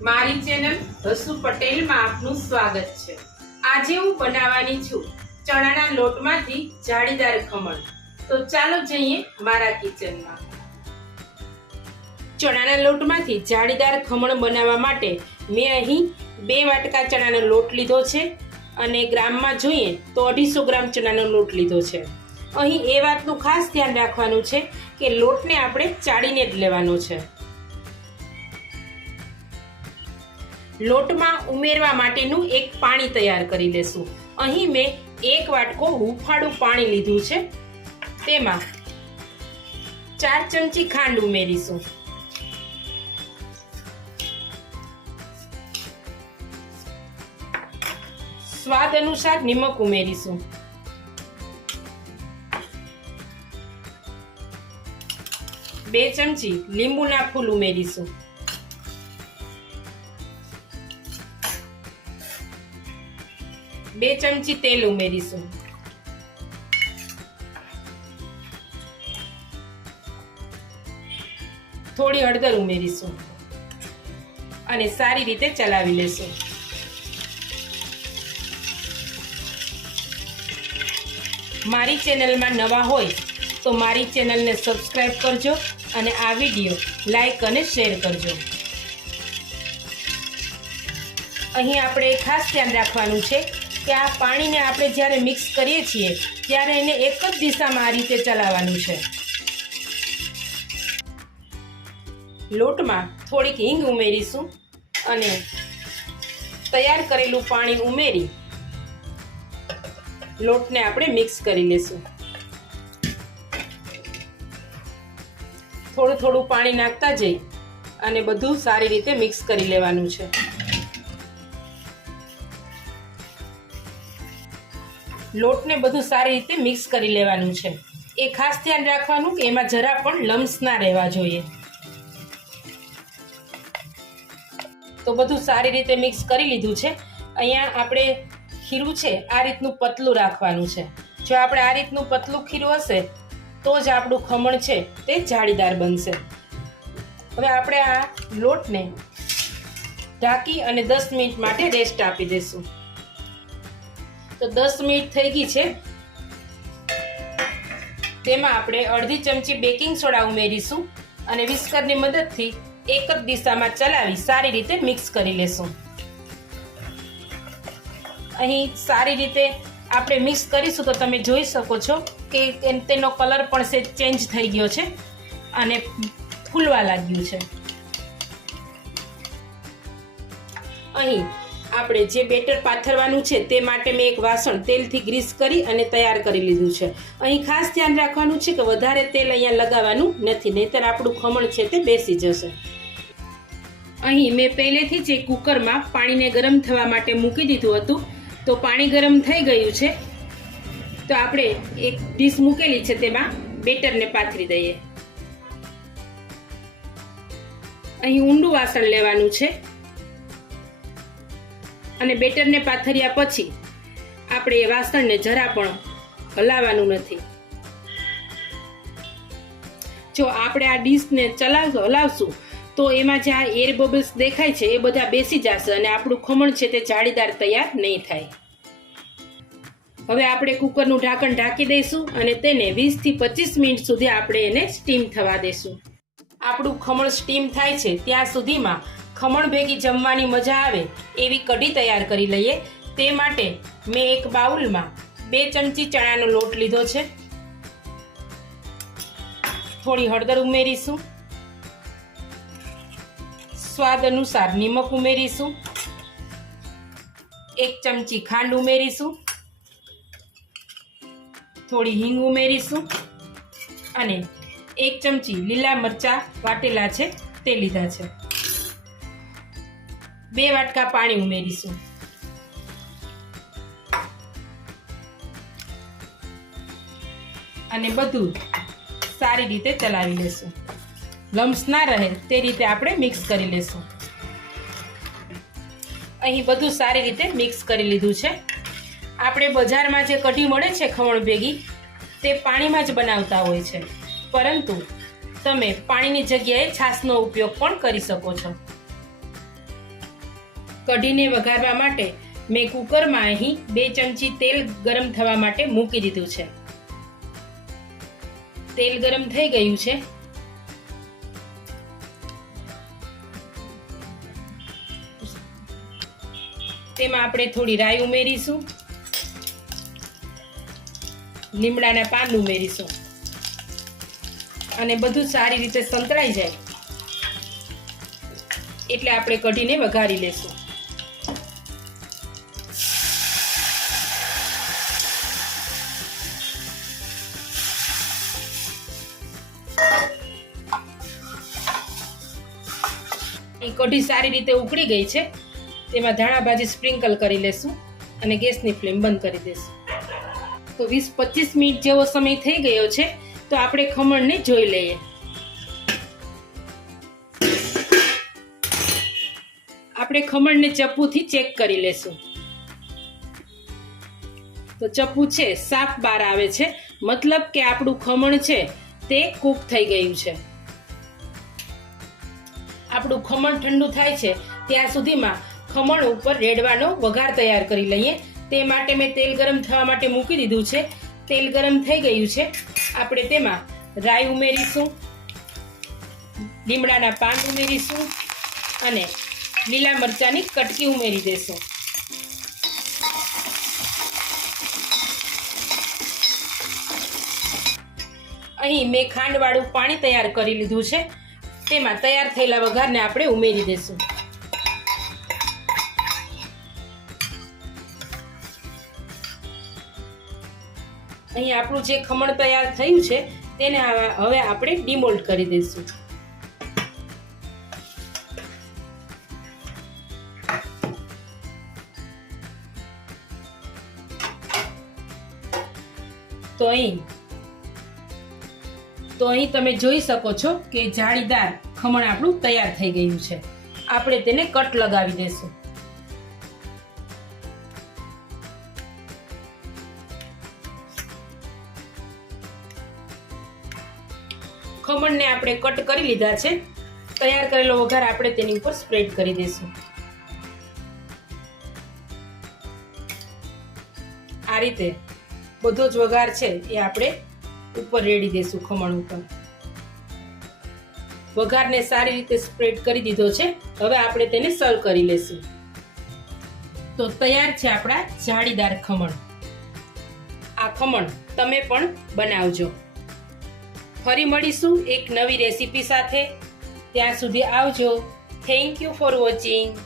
મારી ચેનલ હસુ પટેલમાં આપનું સ્વાગત છે. આજે હું બનાવવાની છું ચણાના લોટમાંથી જાળીદાર ખમણ. તો ચાલો જઈએ મારા કિચનમાં. ચણાના લોટમાંથી જાળીદાર ખમણ બનાવવા માટે મેં અહીં બે વાટકા ચણાનો લોટ લીધો છે અને ગ્રામમાં જોઈએ તો અઢીસો ગ્રામ ચણાનો લોટ લીધો છે. અહીં એ વાતનું ખાસ ધ્યાન રાખવાનું છે કે લોટને આપણે ચાળીને જ લેવાનો છે. લોટમાં ઉમેરવા માટેનું એક પાણી તૈયાર કરી લેશું. અહીં મેં એક વાટકો હુંફાળું પાણી લીધું છે. તેમાં ચાર ચમચી ખાંડ ઉમેરીશું. સ્વાદ અનુસાર નિમક ઉમેરીશું. બે ચમચી લીંબુના ફૂલ ઉમેરીશું. બે ચમચી તેલ ઉમેરીશું. થોડી હળદર ઉમેરીશું. અને સારી રીતે ચલાવી લેશું. મારી ચેનલમાં નવા હોય તો મારી ચેનલને સબસ્ક્રાઈબ કરજો અને આ વીડિયો લાઈક અને શેર કરજો. અહીં આપણે ખાસ ધ્યાન રાખવાનું છે કે આ પાણીને આપણે જ્યારે મિક્સ કરીએ છીએ, ત્યારે એને એક જ દિશામાં આ રીતે ચલાવવાનું છે. લોટમાં થોડીક હિંગ ઉમેરીશું અને તૈયાર કરેલું પાણી ઉમેરી લોટને આપણે મિક્સ કરી લેશું. થોડું થોડું પાણી નાખતા જઈ અને બધું સારી રીતે મિક્સ કરી લેવાનું છે. લોટને બધું સારી રીતે મિક્સ કરી લેવાનું છે. એ ખાસ ધ્યાન રાખવાનું કે એમાં જરા પણ લમ્સ ના રહેવા જોઈએ. તો બધું સારી રીતે મિક્સ કરી લીધું છે. અહીંયા આપણે ખીરું છે, આ રીતનું પતલું રાખવાનું છે. જો આપણે આ રીતનું પતલું ખીરું હશે, તો જ આપણું ખમણ છે તે જાળીદાર બનશે. હવે આપણે આ લોટને ઢાંકી અને દસ મિનિટ માટે રેસ્ટ આપી દઈશું. તો દસ મિનિટ થઈ ગઈ છે. તેમાં આપણે અડધી ચમચી બેકિંગ સોડા ઉમેરીશું અને વિસ્કરની મદદથી એક જ દિશામાં ચલાવી સારી રીતે મિક્સ કરી લેશું. અહીં સારી રીતે આપણે મિક્સ કરીશું તો તમે જોઈ શકો છો કે તેનો કલર પણ છે ચેન્જ થઈ ગયો છે અને ફૂલવા લાગ્યું છે. અહીં આપણે જે બેટર પાથરવાનું છે તે માટે મેં એક વાસણ તેલથી ગ્રીસ કરી અને તૈયાર કરી લીધું છે. અહીં ખાસ ધ્યાન રાખવાનું છે કે વધારે તેલ અહીંયા લગાવવાનું નથી, નહીતર આપણું ખમણ છે તે બેસી જશે. અહીં મેં પહેલેથી જ કુકરમાં પાણીને ગરમ થવા માટે મૂકી દીધું હતું. તો પાણી ગરમ થઈ ગયું છે. તો આપણે એક ડીશ મૂકેલી છે તેમાં બેટરને પાથરી દઈએ. અહીં ઊંડું વાસણ લેવાનું છે. અને બેટરને પાથર્યા પછી આપણે એ વાસણને જરા પણ હલાવવાનું નથી. જો આપણે આ ડીશને ચલાવશું, હલાવશું, તો એમાં જે આ એર બબલ્સ દેખાય છે, એ બધા બેસી જશે અને આપણું ખમણ છે તે જાળીદાર તૈયાર નહીં થાય. હવે આપણે કુકરનું ઢાંકણ ઢાંકી દઈશું અને તેને વીસથી પચીસ મિનિટ સુધી આપણે એને સ્ટીમ થવા દઈશું. આપણું ખમણ સ્ટીમ થાય છે, ત્યાં સુધીમાં ખમણ ભેગી જમવાની મજા આવે એવી કઢી તૈયાર કરી લઈએ. તે માટે મેં એક બાઉલમાં બે ચમચી ચણાનો લોટ લીધો છે. થોડી હળદર ઉમેરીશું. સ્વાદ અનુસાર નિમક ઉમેરીશું. એક ચમચી ખાંડ ઉમેરીશું. થોડી હિંગ ઉમેરીશું. અને એક ચમચી લીલા મરચાં વાટેલા છે, તે લીધા છે. બે વાટકા પાણી ઉમેરીશું. અને બધું સારી રીતે ચલાવી લેશું. લમ્સ ના રહે તે રીતે આપણે મિક્સ કરી લેશું. અહીં બધું સારી રીતે મિક્સ કરી લીધું છે. આપણે બજારમાં જે કઢી મળે છે ખમણ ભેગી, તે પાણીમાં જ બનાવતા હોય છે. પરંતુ તમે પાણીની જગ્યાએ છાશનો ઉપયોગ પણ કરી શકો છો. કઢીને વઘારવા માટે મેં કુકરમાં અહીં બે ચમચી તેલ ગરમ થવા માટે મૂકી દીધું છે. તેલ ગરમ થઈ ગયું છે. તેમાં આપણે થોડી રાઈ ઉમેરીશું. લીમડાના પાન ઉમેરીશું. અને બધું સારી રીતે સંતળાઈ જાય. એટલે આપણે કઢીને વઘારી લેશું. કઢી સારી રીતે ઉકળી ગઈ છે. તેમાં ધાણા ભાજી સ્પ્રિંકલ કરી લેશું અને ગેસની ફ્લેમ બંધ કરી દેશું. તો વીસ પચીસ મિનિટ જેવો સમય થઈ ગયો છે, તો આપણે ખમણને જોઈ લઈએ. આપણે ખમણને ચપ્પુથી ચેક કરી લેશું. તો ચપ્પુ છે સાફ બહાર આવે છે. મતલબ કે આપણું ખમણ છે, તે કૂક થઈ ગયું છે. આપણું ખમણ ઠંડુ થાય છે, ત્યાં સુધીમાં ખમણ ઉપર રેડવાનો વઘાર તૈયાર કરી લઈએ. તે માટે મેં તેલ ગરમ થવા માટે મૂકી દીધું છે. તેલ ગરમ થઈ ગયું છે. આપણે તેમાં રાઈ ઉમેરીશું, લીમડાના પાન ઉમેરીશું અને લીલા મરચાંની કટકી ઉમેરી દેશું. અહીં મેં ખાંડવાળું પાણી તૈયાર કરી લીધું છે. તેમાં તૈયાર થયેલા વઘારને આપણે ઉમેરી દેશું અહીં આપણું જે ખમણ તૈયાર થયું છે, તેને હવે- હવે આપણે ડિમોલ્ટ કરી દઈશું. તો અહીં તો અહીં તમે જોઈ શકો છો કે જાળીદાર ખમણ આપણું તૈયાર થઈ ગયું છે. આપણે તેને કટ લગાવી દેશું. ખમણને આપણે કટ કરી લીધા છે. તૈયાર કરેલો વઘાર આપણે તેની ઉપર સ્પ્રેડ કરી દઈશું આ રીતે બધો જ વઘાર છે એ આપણે ઉપર રેડી દઈશું ખમણ ઉપર. વઘારને સારી રીતે સ્પ્રેડ કરી દીધો છે. હવે આપણે તેને સર્વ કરી લેશું. તો તૈયાર છે આપણા જાળીદાર ખમણ. આ ખમણ તમે પણ બનાવજો. ફરી મળીશું એક નવી રેસીપી સાથે. ત્યાં સુધી આવજો. Thank you for watching